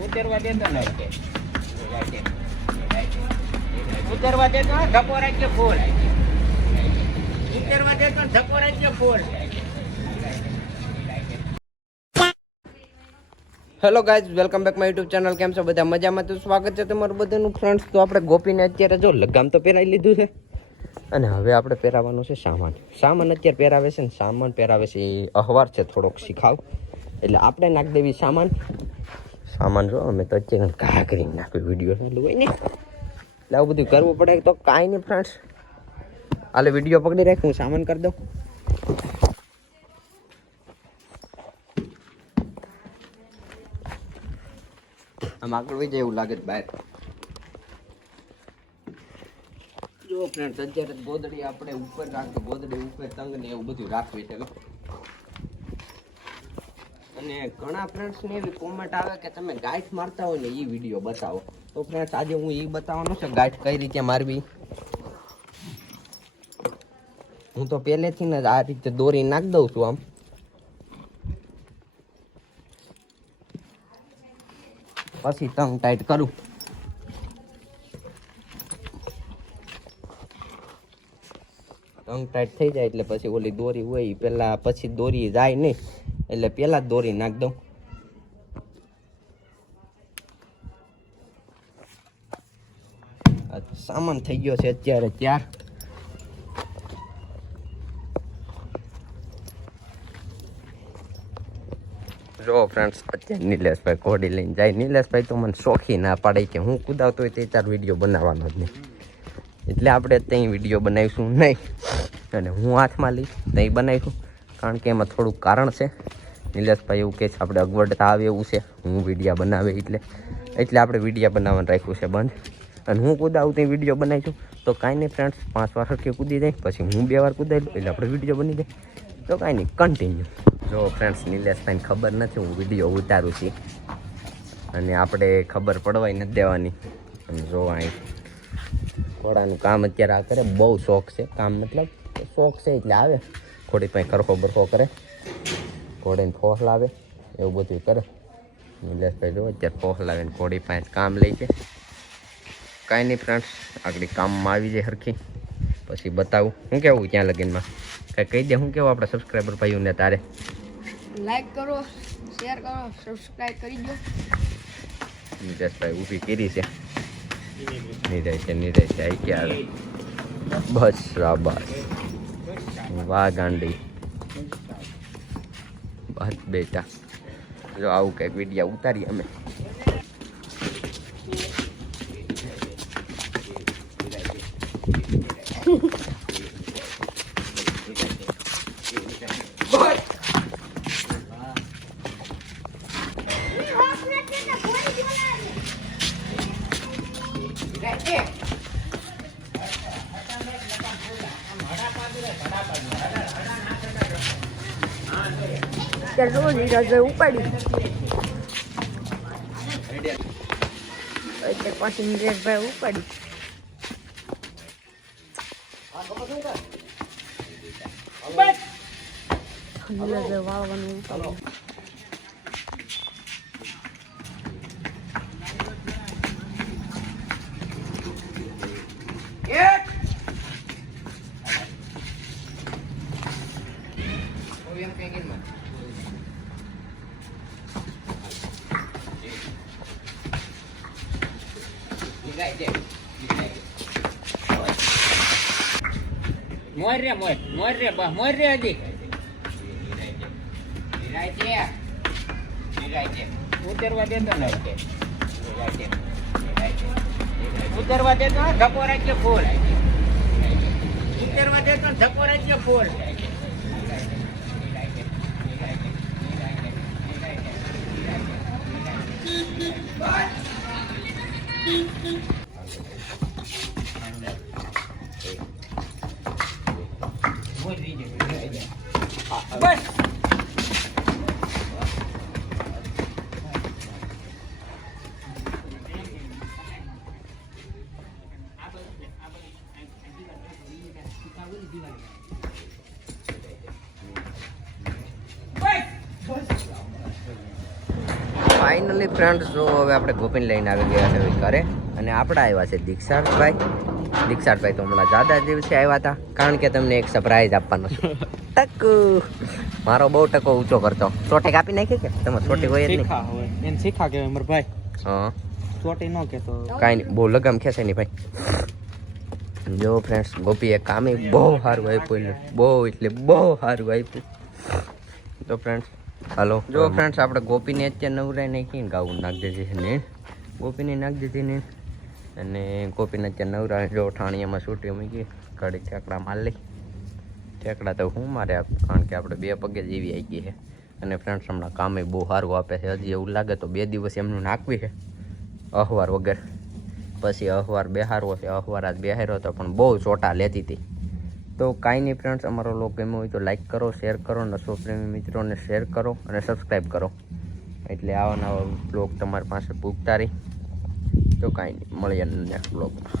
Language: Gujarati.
ઉતરવા દેતો ને ઉતરવા દેતો રાખજે ફૂલ ઉતરવા દેતો રાખજે ફૂલ hello guys welcome back my YouTube channel કેમ છો બધા? મજામાં તો સ્વાગત છે તમારું બધાનું ફ્રેન્ડ્સ તો આપણે ગોપીને અત્યારે જો લગામ તો પહેરાવી લીધું છે. અને હવે આપણે પહેરાવાનું છે સામાન. સામાન અત્યારે પહેરાવે છે ને સામાન પહેરાવે છે એ અહવાર છે, થોડોક શીખાવ. એટલે આપણે નાખી દેવી સામાન. સામાન જો, અમે તો અત્યારે ઘા કરીને નાખ્યું વીડિયો ચાલુ હોય ને એટલે આવું બધું કરવું પડે તો કાંઈ નહીં ફ્રેન્ડ્સ હાલે વીડિયો પકડી રાખ, હું સામાન કરી દઉં. આમ આગળ વહી લાગે બહાર. જો ફ્રેન્ડ અત્યારે ગોદડી આપણે ઉપર રાખતો ગોદડી ઉપર તંગ ને એવું બધું રાખવી છે અને ઘણા ફ્રેન્ડ્સ ને એવી કોમેન્ટ આવે કે તમે ગાઈટ મારતા હોય ને એ વીડિયો બતાવો. તો ફ્રેન્ડ્સ આજે હું એ બતાવવાનો છે ગાઈટ કઈ રીતે મારવી. હું તો પહેલેથી ને આ રીતે દોરી નાખી દઉં છું આમ. પછી તંગ ટાઈટ કરું. તંગ ટાઈટ થઈ જાય એટલે પછી ઓલી દોરી હોય એ પહેલાં પછી દોરી જાય નહીં, એટલે પહેલાં જ દોરી નાખ દઉં. સામાન થઈ ગયો છે અત્યારે ત્યાર જો ફ્રેન્ડ્સ અત્યારે નિલેશભાઈ ઘોડી લઈને જાય. નિલેશભાઈ તો મને શોખી ના પાડે કે હું કુદાવતો હોય તે ચાર વીડિયો બનાવવાનો જ નહીં. એટલે આપણે ત્યાં વીડિયો બનાવીશું નહીં. અને હું હાથમાં લઈશ, ત્યાં બનાવીશું. કારણ કે એમાં થોડુંક કારણ છે. નિલેશભાઈ એવું કહે છે, આપણે અગવડતા આવે એવું છે. હું વિડીયા બનાવે એટલે. એટલે આપણે વિડીયા બનાવવાનું રાખ્યું છે બંધ. અને હું કુદાવું ત્યાં વીડિયો બનાવીશું. તો કાંઈ નહીં ફ્રેન્ડ્સ પાંચ વાર સરખી કૂદી જાય. પછી હું બે વાર લઉં, એટલે આપણે વીડિયો બની જાય. તો કાંઈ નહીં કન્ટિન્યુ જો ફ્રેન્ડ્સ નિલેશભાઈને ખબર નથી, હું વીડિયો ઉતારું છું. અને આપણે ખબર પડવાય નથી દેવાની. અને જો અહીં ઘોડાનું કામ અત્યારે આ કરે, બહુ શોખ છે. કામ મતલબ શોખ છે એટલે આવે. ઘોડી પાસે ખરખો બરખો કરે. ઘોડીને ફોહ લાવે એવું બધું કરે. નિલેશભાઈ જો અત્યારે ફોહ લાવે ને ઘોડી પાસે કામ લે છે. કાંઈ નહીં ફ્રેન્ડ્સ આગળ કામમાં આવી જાય હરખી. પછી બતાવું. હું કેવું ત્યાં લગીનમાં? કાંઈ કહી દે શું કેવું આપણા સબસ્ક્રાઈબર ભાઈઓને તારે? લાઈક કરો શેર કરો સબસ્ક્રાઇબ કરી દો. નિલેશભાઈ ઊભી કરી છે. નિરાય છે નિરાય છે આઈ ક્યારે બસ શાબાશ. વાહ ગાંડી. બસ બેટા. જો આવું કંઈક વિડીયા ઉતારી અમે. રોજ ઉપાડી. એટલે પછી નિરેશભાઈ ઉપાડી. વાળવાનું ઉપાડ્યું મોર રે મોર મોર રે બા મોર રે હજી ઉતરવા દેતો ને ઉતરવા દેતો ધક્કો રાખજે ફૂલ. ઉતરવા દેતો ધક્કો રાખજે ફૂલ. ફાઇનલી ફ્રેન્ડ જો હવે આપણે ગોપીને લઈને આવી ગયા છે ઘરે અને આપણે આવ્યા છે દીક્ષાર્થભાઈ. દીક્ષાર્થભાઈ તો હમણાં જાદા દિવસે આવ્યા હતા કારણ કે તમને એક સરપ્રાઈઝ આપવાનો છે. ટક. મારો બહુ ટકો ઊંચો કરતો. ચોટેક આપી નાખી કે? તમે ચોટી હોય નહીં. એને શીખા કે મારા ભાઈ. હા. ચોટી ન કેતો કાંઈ નહીં બહુ લગામ ખેંચે નહીં ભાઈ. જો ફ્રેન્ડ્સ ગોપીએ કામે બહુ સારું આપ્યું એટલે બહુ એટલે બહુ સારું આપ્યું. તો ફ્રેન્ડ્સ હાલો. જો ફ્રેન્ડ્સ આપણે ગોપીને અત્યારે નવરાઈ નાખી ગાવું નાખી દીધી છે ને. ગોપીને નાખી દીધી ને. અને ગોપીને અત્યારે નવરા જો ઠાણીયામાં છૂટી મૂકી ઘડી ઠેકડા માર લઈ. ઠેકડા તો હું મારે કારણ કે આપણે બે પગે જેવી આવી ગઈ છે. અને ફ્રેન્ડ્સ હમણાં કામે બહુ સારું આપે છે. હજી એવું લાગે તો બે દિવસ એમનું નાખવી છે. અહવાર વગર. પછી અહવાર બેહારવો છે. અહવાર આજ બેહાર્યો હતો પણ બહુ ચોટા લેતી હતી. તો કાંઈ નહીં ફ્રેન્ડ્સ અમારો લોક ગમ્યો હોય તો લાઈક કરો શેર કરો, નશો પ્રેમી મિત્રોને શેર કરો અને સબસ્ક્રાઈબ કરો. એટલે આવા નવા બ્લોગ તમારી પાસે પૂગતા રહી. તો કાંઈ નહીં, મળીએ નેક્સ્ટ બ્લોગમાં